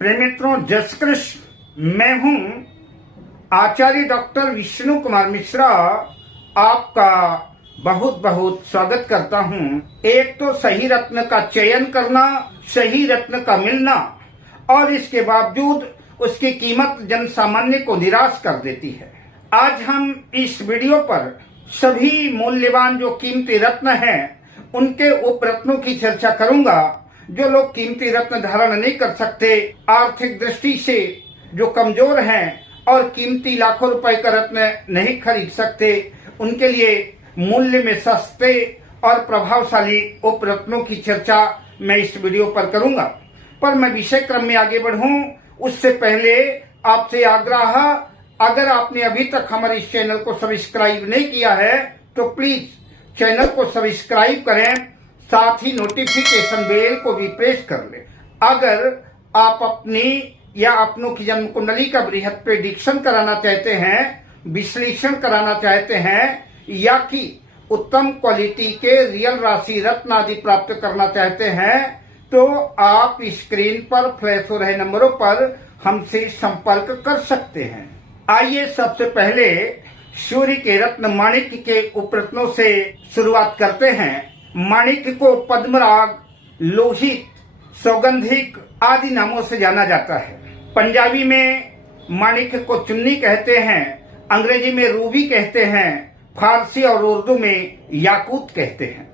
प्रिय मित्रों, जय श्री कृष्ण। मैं हूं आचार्य डॉक्टर विष्णु कुमार मिश्रा। आपका बहुत बहुत स्वागत करता हूं। एक तो सही रत्न का चयन करना, सही रत्न का मिलना और इसके बावजूद उसकी कीमत जन सामान्य को निराश कर देती है। आज हम इस वीडियो पर सभी मूल्यवान जो कीमती रत्न हैं उनके उप रत्नों की चर्चा करूंगा। जो लोग कीमती रत्न धारण नहीं कर सकते, आर्थिक दृष्टि से जो कमजोर हैं और कीमती लाखों रुपए का रत्न नहीं खरीद सकते, उनके लिए मूल्य में सस्ते और प्रभावशाली उप रत्नों की चर्चा मैं इस वीडियो पर करूंगा। पर मैं विषय क्रम में आगे बढ़ूं उससे पहले आपसे आग्रह, अगर आपने अभी तक हमारे इस चैनल को सब्सक्राइब नहीं किया है तो प्लीज चैनल को सब्सक्राइब करें, साथ ही नोटिफिकेशन बेल को भी प्रेस कर लें। अगर आप अपनी या अपनों की जन्म कुंडली का बृहद प्रेडिक्शन कराना चाहते हैं, विश्लेषण कराना चाहते हैं या कि उत्तम क्वालिटी के रियल राशि रत्न आदि प्राप्त करना चाहते हैं तो आप स्क्रीन पर फ्लैश हो रहे नंबरों पर हमसे संपर्क कर सकते हैं। आइए सबसे पहले सूर्य के रत्न माणिक के उपरत्नों से शुरुआत करते हैं। माणिक को पद्मराग, लोहित, सौगंधिक आदि नामों से जाना जाता है। पंजाबी में माणिक को चुन्नी कहते हैं, अंग्रेजी में रूबी कहते हैं, फारसी और उर्दू में याकूत कहते हैं।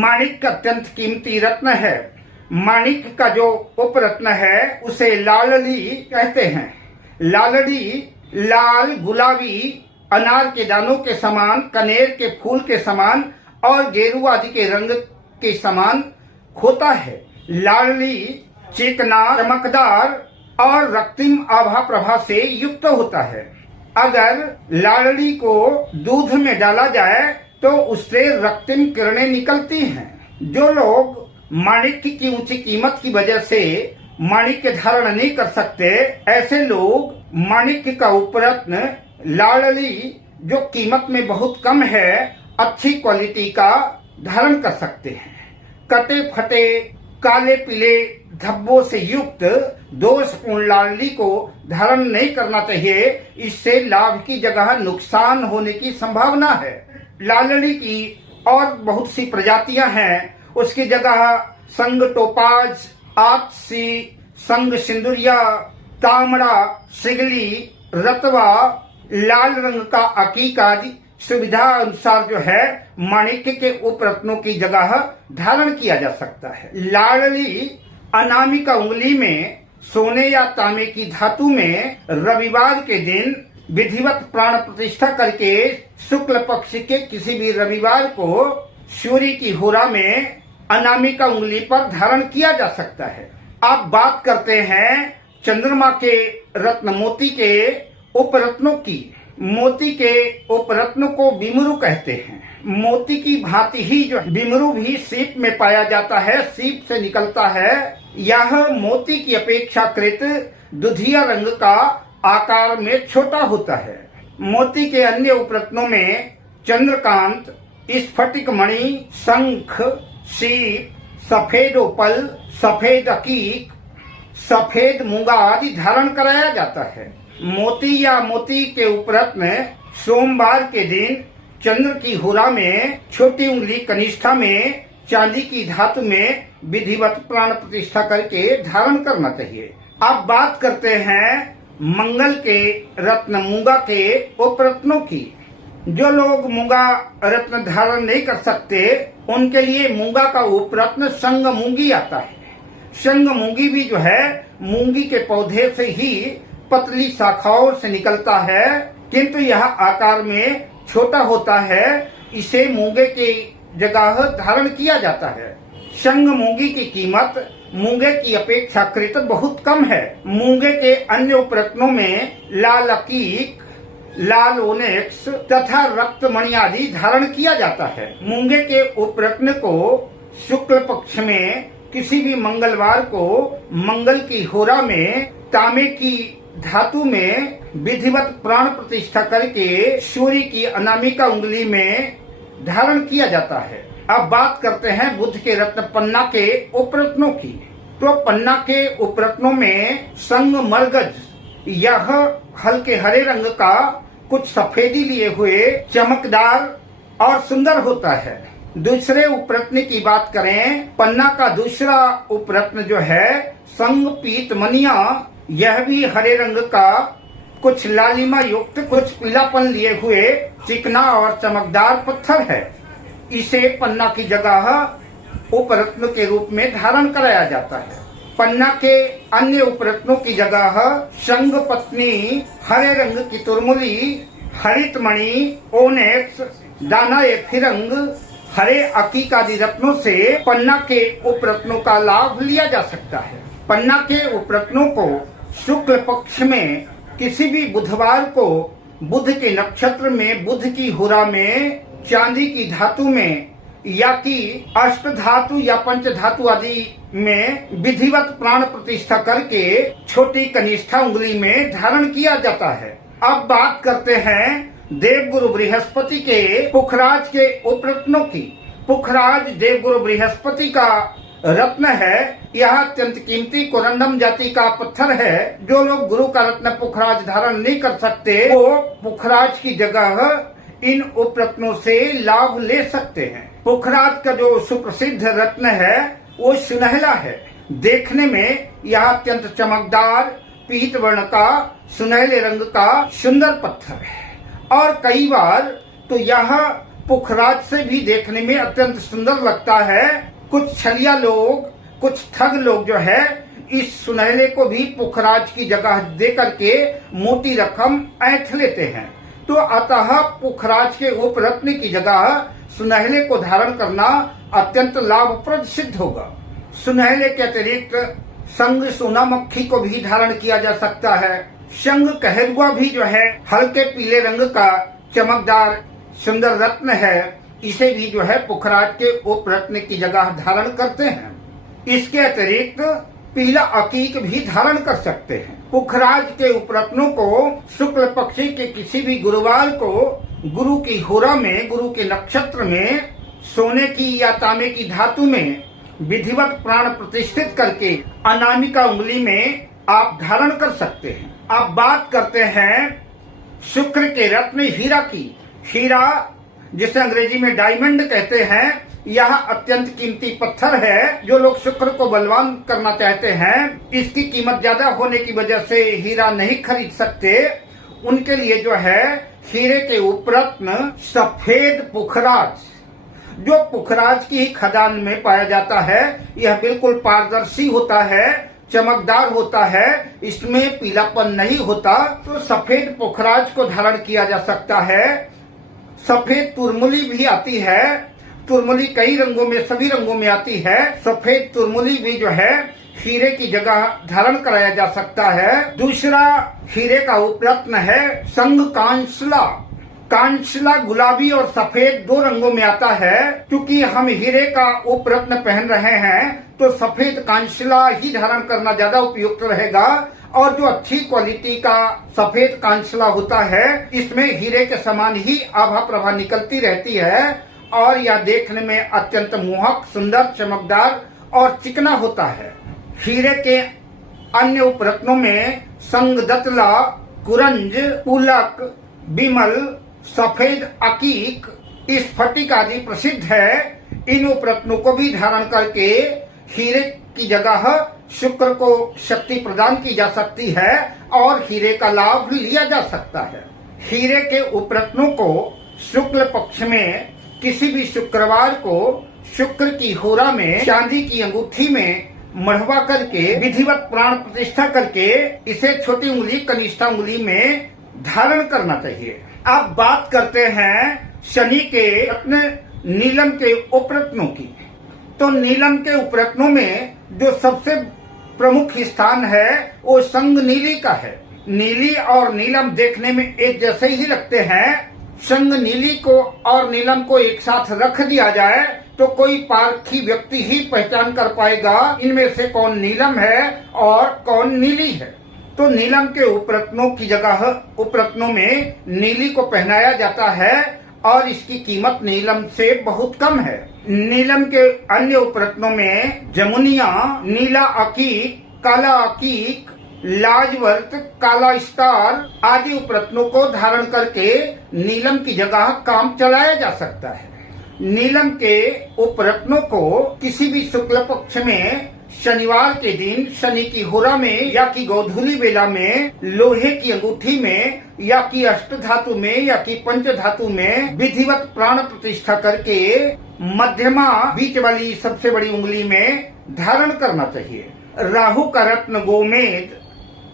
माणिक अत्यंत कीमती रत्न है। माणिक का जो उपरत्न है उसे लालड़ी कहते हैं। लालड़ी लाल, गुलाबी, अनार के दानों के समान, कनेर के फूल के समान और गेरू आदि के रंग के समान होता है। लालड़ी चिकना, चमकदार और रक्तिम आभा प्रभा से युक्त होता है। अगर लालड़ी को दूध में डाला जाए तो उससे रक्तिम किरणें निकलती हैं। जो लोग माणिक की ऊंची कीमत की वजह से माणिक धारण नहीं कर सकते, ऐसे लोग माणिक का उपरत्न लालड़ी जो कीमत में बहुत कम है, अच्छी क्वालिटी का धारण कर सकते हैं। कटे फटे काले पीले धब्बों से युक्त दोषपूर्ण लालड़ी को धारण नहीं करना चाहिए। इससे लाभ की जगह नुकसान होने की संभावना है। लालड़ी की और बहुत सी प्रजातियां हैं, उसकी जगह संग टोपाज, आक्सी, संग सिंदूरिया, तामड़ा, सिगली, रतवा, लाल रंग का अकीक आदि सुविधा अनुसार जो है माणिक के उपरत्नों की जगह धारण किया जा सकता है। लालड़ी अनामिका उंगली में सोने या तांबे की धातु में रविवार के दिन विधिवत प्राण प्रतिष्ठा करके शुक्ल पक्ष के किसी भी रविवार को सूर्य की होरा में अनामिका उंगली पर धारण किया जा सकता है। आप बात करते हैं चंद्रमा के रत्न मोती के उपरत्नों की। मोती के उपरत्न को बिमरू कहते हैं। मोती की भांति ही जो बिमरू भी सीप में पाया जाता है, सीप से निकलता है। यह मोती की अपेक्षाकृत दुधिया रंग का आकार में छोटा होता है। मोती के अन्य उपरत्नों में चंद्रकांत, स्फटिक मणि, शंख, सीप, सफेद ओपल, सफेद अकीक, सफेद मूंगा आदि धारण कराया जाता है। मोती या मोती के उपरत्न सोमवार के दिन चंद्र की होरा में छोटी उंगली कनिष्ठा में चांदी की धातु में विधिवत प्राण प्रतिष्ठा करके धारण करना चाहिए। अब बात करते हैं मंगल के रत्न मूंगा के उपरत्नों की। जो लोग मूंगा रत्न धारण नहीं कर सकते उनके लिए मूंगा का उपरत्न संग मूंगी आता है। संग मूंगी भी जो है मूंगी के पौधे से ही पतली शाखाओं से निकलता है, किंतु यह आकार में छोटा होता है। इसे मूंगे की जगह धारण किया जाता है। संग मूंगी की कीमत मूंगे की अपेक्षाकृत बहुत कम है। मूंगे के अन्य उपरत्नों में लाल अकीक, लाल ओनेक्स तथा रक्तमणि आदि धारण किया जाता है। मूंगे के उपरत्न को शुक्ल पक्ष में किसी भी मंगलवार को मंगल की होरा में तांबे की धातु में विधिवत प्राण प्रतिष्ठा करके सूर्य की अनामिका उंगली में धारण किया जाता है। अब बात करते हैं बुध के रत्न पन्ना के उपरत्नों की। तो पन्ना के उपरत्नों में संगमरगज यह हल्के हरे रंग का कुछ सफेदी लिए हुए चमकदार और सुंदर होता है। दूसरे उपरत्न की बात करें, पन्ना का दूसरा उपरत्न जो है संग पीतमनिया, यह भी हरे रंग का कुछ लालिमा युक्त कुछ पीलापन लिए हुए चिकना और चमकदार पत्थर है। इसे पन्ना की जगह उपरत्न के रूप में धारण कराया जाता है। पन्ना के अन्य उपरत्नों की जगह शंग पत्नी, हरे रंग की तुरमुली, हरितमणि, ओनेक्स, दाना ए फिरंग, हरे अकीक आदि रत्नों से पन्ना के उपरत्नों का लाभ लिया जा सकता है। पन्ना के उपरत्नों को शुक्ल पक्ष में किसी भी बुधवार को बुध के नक्षत्र में, बुध की हुरा में, चांदी की धातु में या कि अष्ट धातु या पंच धातु आदि में विधिवत प्राण प्रतिष्ठा करके छोटी कनिष्ठा उंगली में धारण किया जाता है। अब बात करते हैं देवगुरु बृहस्पति के पुखराज के उपरत्नों की। पुखराज देवगुरु बृहस्पति का रत्न है। यह अत्यंत कीमती कोरंडम जाति का पत्थर है। जो लोग गुरु का रत्न पुखराज धारण नहीं कर सकते वो पुखराज की जगह इन उपरत्नों से लाभ ले सकते हैं। पुखराज का जो सुप्रसिद्ध रत्न है वो सुनहला है। देखने में यह अत्यंत चमकदार पीत वर्ण का सुनहले रंग का सुंदर पत्थर है और कई बार तो यह पुखराज से भी देखने में अत्यंत सुंदर लगता है। कुछ छलिया लोग, कुछ ठग लोग जो है इस सुनहले को भी पुखराज की जगह दे करके मोटी रकम ऐंठ लेते हैं। तो अतः पुखराज के उपरत्न की जगह सुनहले को धारण करना अत्यंत लाभप्रद सिद्ध होगा। सुनहले के अतिरिक्त संग सोना मक्खी को भी धारण किया जा सकता है। शंग कहरुआ भी जो है हल्के पीले रंग का चमकदार सुंदर रत्न है। इसे भी जो है पुखराज के उपरत्न की जगह धारण करते हैं। इसके अतिरिक्त पीला अकीक भी धारण कर सकते हैं। पुखराज के उपरत्नों को शुक्ल पक्ष के किसी भी गुरुवार को गुरु की होरा में, गुरु के नक्षत्र में, सोने की या तांबे की धातु में विधिवत प्राण प्रतिष्ठित करके अनामिका उंगली में आप धारण कर सकते हैं। अब बात करते हैं शुक्र के रत्न हीरा की। हीरा जिसे अंग्रेजी में डायमंड कहते हैं, यह अत्यंत कीमती पत्थर है। जो लोग शुक्र को बलवान करना चाहते हैं, इसकी कीमत ज्यादा होने की वजह से हीरा नहीं खरीद सकते, उनके लिए जो है हीरे के उपरत्न सफेद पुखराज, जो पुखराज की खदान में पाया जाता है, यह बिल्कुल पारदर्शी होता है, चमकदार होता है, इसमें पीलापन नहीं होता। तो सफेद पुखराज को धारण किया जा सकता है। सफेद तुरमुली भी आती है। तुरमुली कई रंगों में, सभी रंगों में आती है। सफेद तुरमुली भी जो है हीरे की जगह धारण कराया जा सकता है। दूसरा हीरे का उपरत्न है संग कांसला। कांसला गुलाबी और सफेद दो रंगों में आता है। क्योंकि हम हीरे का उपरत्न पहन रहे हैं तो सफेद कांसला ही धारण करना ज्यादा उपयुक्त रहेगा। और जो अच्छी क्वालिटी का सफेद कांसला होता है, इसमें हीरे के समान ही आभा प्रभा निकलती रहती है और यह देखने में अत्यंत मोहक, सुंदर, चमकदार और चिकना होता है। हीरे के अन्य उपरत्नों में संगदतला, कुरंज, पुलक, बिमल, सफेद अकीक, स्फटिक आदि प्रसिद्ध है। इन उपरत्नों को भी धारण करके हीरे की जगह शुक्र को शक्ति प्रदान की जा सकती है और हीरे का लाभ लिया जा सकता है। हीरे के उपरत्नों को शुक्ल पक्ष में किसी भी शुक्रवार को शुक्र की होरा में चांदी की अंगूठी में मढ़वा करके विधिवत प्राण प्रतिष्ठा करके इसे छोटी उंगली, कनिष्ठा उंगली में धारण करना चाहिए। अब बात करते हैं शनि के रत्न नीलम के उपरत्नों की। तो नीलम के उपरत्नों में जो सबसे प्रमुख स्थान है वो संग नीली का है। नीली और नीलम देखने में एक जैसे ही लगते हैं। संग नीली को और नीलम को एक साथ रख दिया जाए तो कोई पारखी व्यक्ति ही पहचान कर पाएगा इनमें से कौन नीलम है और कौन नीली है। तो नीलम के उपरत्नों की जगह उपरत्नों में नीली को पहनाया जाता है और इसकी कीमत नीलम से बहुत कम है। नीलम के अन्य उपरत्नों में जमुनिया, नीला अकीक, काला अकीक, लाजवर्त, काला स्टार आदि उपरत्नों को धारण करके नीलम की जगह काम चलाया जा सकता है। नीलम के उपरत्नों को किसी भी शुक्ल पक्ष में शनिवार के दिन शनि की होरा में या की गोधूली बेला में लोहे की अंगूठी में या की अष्ट धातु में या की पंच धातु में विधिवत प्राण प्रतिष्ठा करके मध्यमा बीच वाली सबसे बड़ी उंगली में धारण करना चाहिए। राहु का रत्न गोमेद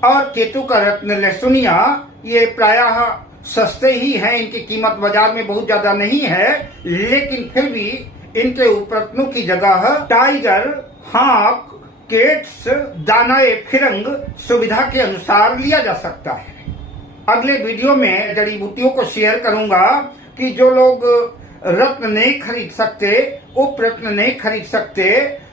और केतु का रत्न लहसुनिया ये प्रायः सस्ते ही हैं, इनकी कीमत बाजार में बहुत ज्यादा नहीं है, लेकिन फिर भी इनके उपरत्नों की जगह टाइगर, हाक, केट्स, दानाए फिरंग सुविधा के अनुसार लिया जा सकता है। अगले वीडियो में जड़ी बूटियों को शेयर करूंगा कि जो लोग रत्न नहीं खरीद सकते, उपरत्न नहीं खरीद सकते,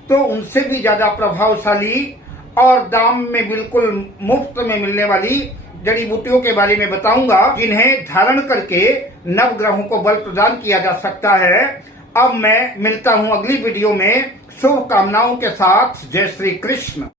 तो उनसे भी ज्यादा प्रभावशाली और दाम में बिल्कुल मुफ्त में मिलने वाली जड़ी बूटियों के बारे में बताऊंगा, जिन्हें धारण करके नवग्रहों को बल प्रदान किया जा सकता है। अब मैं मिलता हूं अगली वीडियो में शुभकामनाओं के साथ। जय श्री कृष्ण।